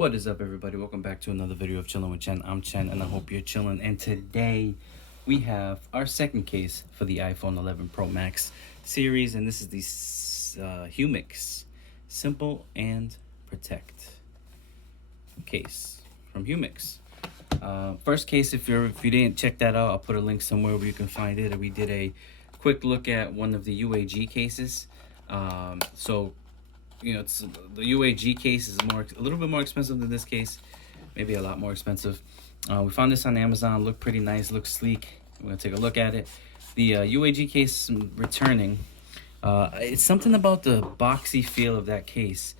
What is up, everybody? Welcome back to another video of Chilling with Chen. I'm Chen, and I hope you're chilling. And today we have our second case for the iPhone 11 Pro Max series, and this is the Humixx Simple and Protect case from Humixx. First case, if you didn't check that out, I'll put a link somewhere where you can find it. We did a quick look at one of the UAG cases. You know, the UAG case is a little bit more expensive than this case, maybe a lot more expensive. We found this on Amazon. Looked pretty nice, looks sleek. We're gonna take a look at it. The UAG case returning. It's something about the boxy feel of that case.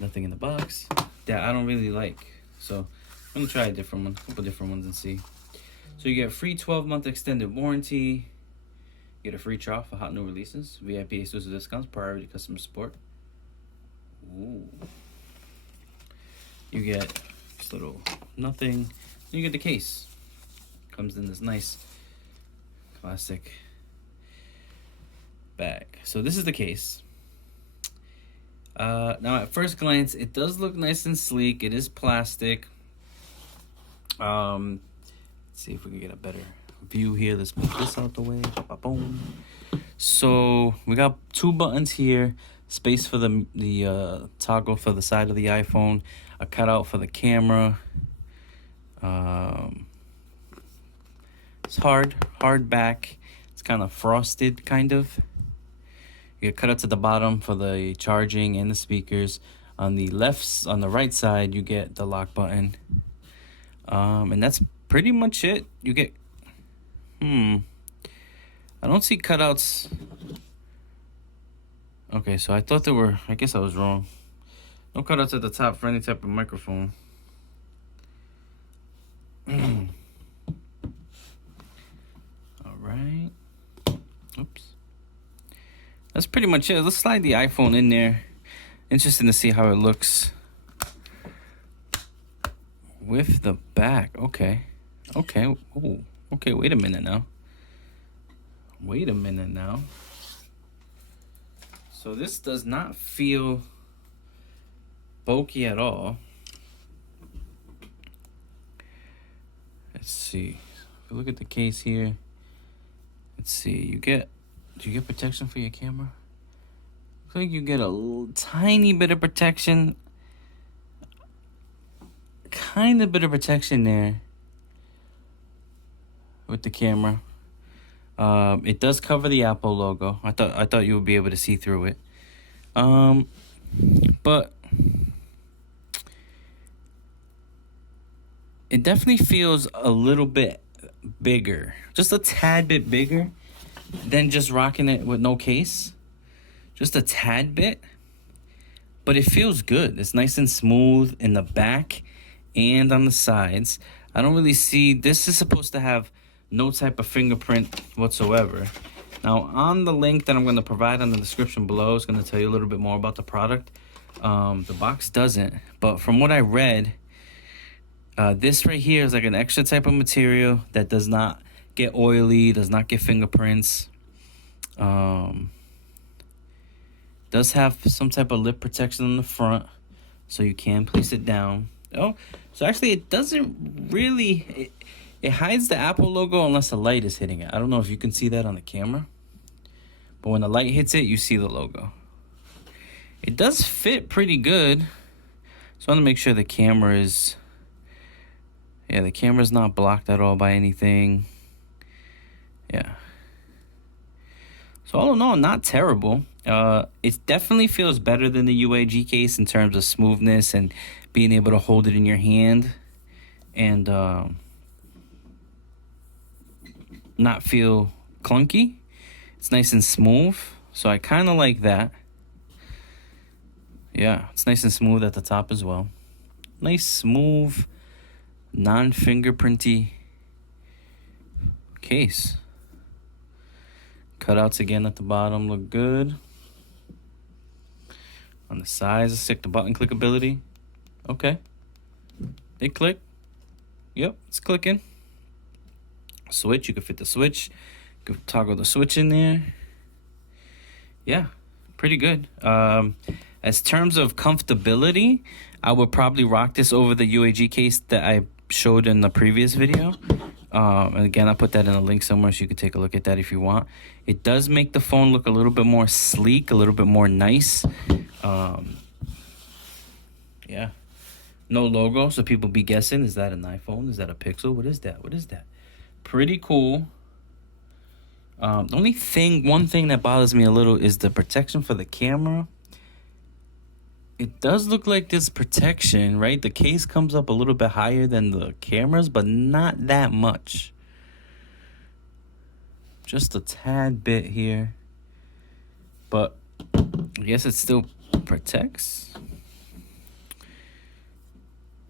Nothing in the box that I don't really like. So I'm gonna try a couple different ones and see. So you get free 12-month extended warranty. You get a free trial for hot new releases, VIP exclusive discounts, priority customer support. Ooh. You get this little nothing. You get the case. Comes in this nice classic bag. So this is the case. Now at first glance, it does look nice and sleek. It is plastic. Let's see if we can get a better view here. Let's move this out the way. Boom. So we got two buttons here. Space for the toggle for the side of the iPhone, a cutout for the camera. It's hard back. It's kind of frosted, kind of. You get cutouts at the bottom for the charging and the speakers. On the right side, you get the lock button. And that's pretty much it. You get, I don't see cutouts. Okay, so I thought there were, I guess I was wrong. No cutouts at the top for any type of microphone. All right. Oops. That's pretty much it. Let's slide the iPhone in there. Interesting to see how it looks with the back. Okay. Ooh. Okay, wait a minute now. So this does not feel bulky at all. Let's see. If you look at the case here, let's see. Do you get protection for your camera? I think you get a tiny bit of protection. Kind of bit of protection there with the camera. It does cover the Apple logo. I thought you would be able to see through it. But it definitely feels a little bit bigger, just a tad bit bigger than just rocking it with no case. Just a tad bit, but it feels good. It's nice and smooth in the back and on the sides. I don't really see, this is supposed to have no type of fingerprint whatsoever. Now, on the link that I'm going to provide in the description below, it's going to tell you a little bit more about the product. The box doesn't, but from what I read, this right here is like an extra type of material that does not get oily, does not get fingerprints. Does have some type of lip protection on the front, so you can place it down. Oh, so actually it doesn't really... It hides the Apple logo unless the light is hitting it. I don't know if you can see that on the camera, but when the light hits it, you see the logo. It does fit pretty good. So I want to make sure the camera is... Yeah, the camera's not blocked at all by anything. Yeah. So all in all, not terrible. It definitely feels better than the UAG case in terms of smoothness and being able to hold it in your hand. And... not feel clunky. It's nice and smooth, so I kind of like that. Yeah, it's nice and smooth at the top as well. Nice, smooth, non-fingerprinty case. Cutouts again at the bottom look good. On the sides, let's check the button clickability. Okay, they click. Yep, it's clicking. Switch, you can fit the switch. You can toggle the switch in there. Yeah, pretty good. As terms of comfortability, I would probably rock this over the UAG case that I showed in the previous video. And again, I'll put that in a link somewhere so you can take a look at that if you want. It does make the phone look a little bit more sleek, a little bit more nice. Yeah. No logo, so people be guessing, is that an iPhone? Is that a Pixel? What is that? What is that? Pretty cool. The one thing that bothers me a little is the protection for the camera. It does look like there's protection, right? The case comes up a little bit higher than the cameras, but not that much. Just a tad bit here. But I guess it still protects.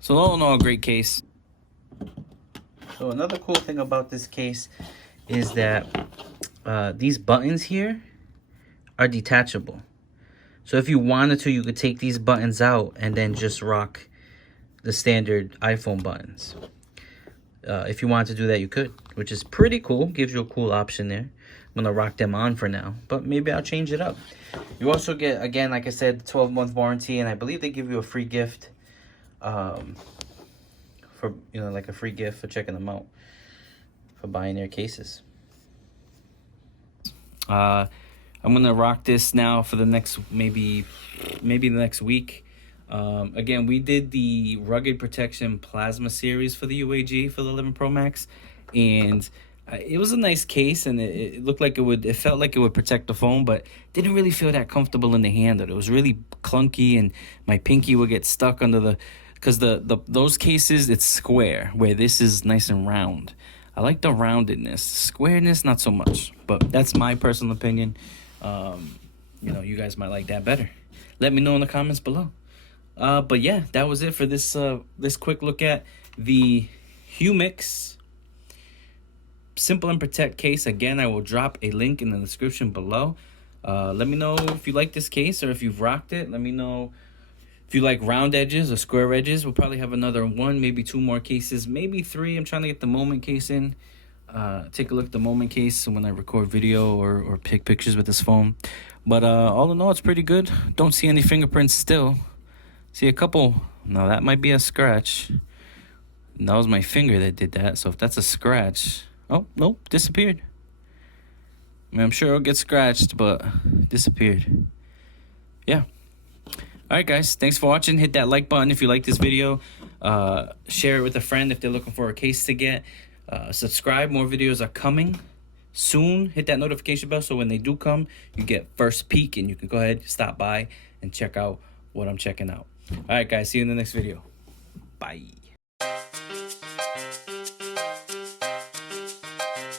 So all in all, great case. So another cool thing about this case is that these buttons here are detachable. So if you wanted to, you could take these buttons out and then just rock the standard iPhone buttons. If you wanted to do that, you could, which is pretty cool. Gives you a cool option there. I'm going to rock them on for now, but maybe I'll change it up. You also get, again, like I said, 12-month warranty, and I believe they give you a free gift for, you know, like a free gift for checking them out, for buying their cases. I'm gonna rock this now for the next maybe the next week. Again, we did the rugged protection plasma series for the UAG for the 11 Pro Max, and it was a nice case, and it looked like it felt like it would protect the phone, but didn't really feel that comfortable in the hand. It was really clunky, and my pinky would get stuck under the, because those cases, it's square, where this is nice and round. I like the roundedness. Squareness, not so much, but that's my personal opinion. You know, you guys might like that better. Let me know in the comments below. But yeah, that was it for this this quick look at the Humixx Simple and Protect case. Again, I will drop a link in the description below. Let me know if you like this case or if you've rocked it. Let me know if you like round edges or square edges. We'll probably have another one, maybe 2 more cases, maybe 3. I'm trying to get the Moment case in. Take a look at the Moment case when I record video or take pictures with this phone. But all in all, it's pretty good. Don't see any fingerprints still. See a couple. No, that might be a scratch. That was my finger that did that. So if that's a scratch, oh nope, disappeared. I mean, I'm sure it'll get scratched, but disappeared. Yeah. Alright guys, thanks for watching. Hit that like button if you like this video. Share it with a friend if they're looking for a case to get. Subscribe, more videos are coming soon. Hit that notification bell so when they do come, you get first peek and you can go ahead, stop by and check out what I'm checking out. Alright guys, see you in the next video. Bye.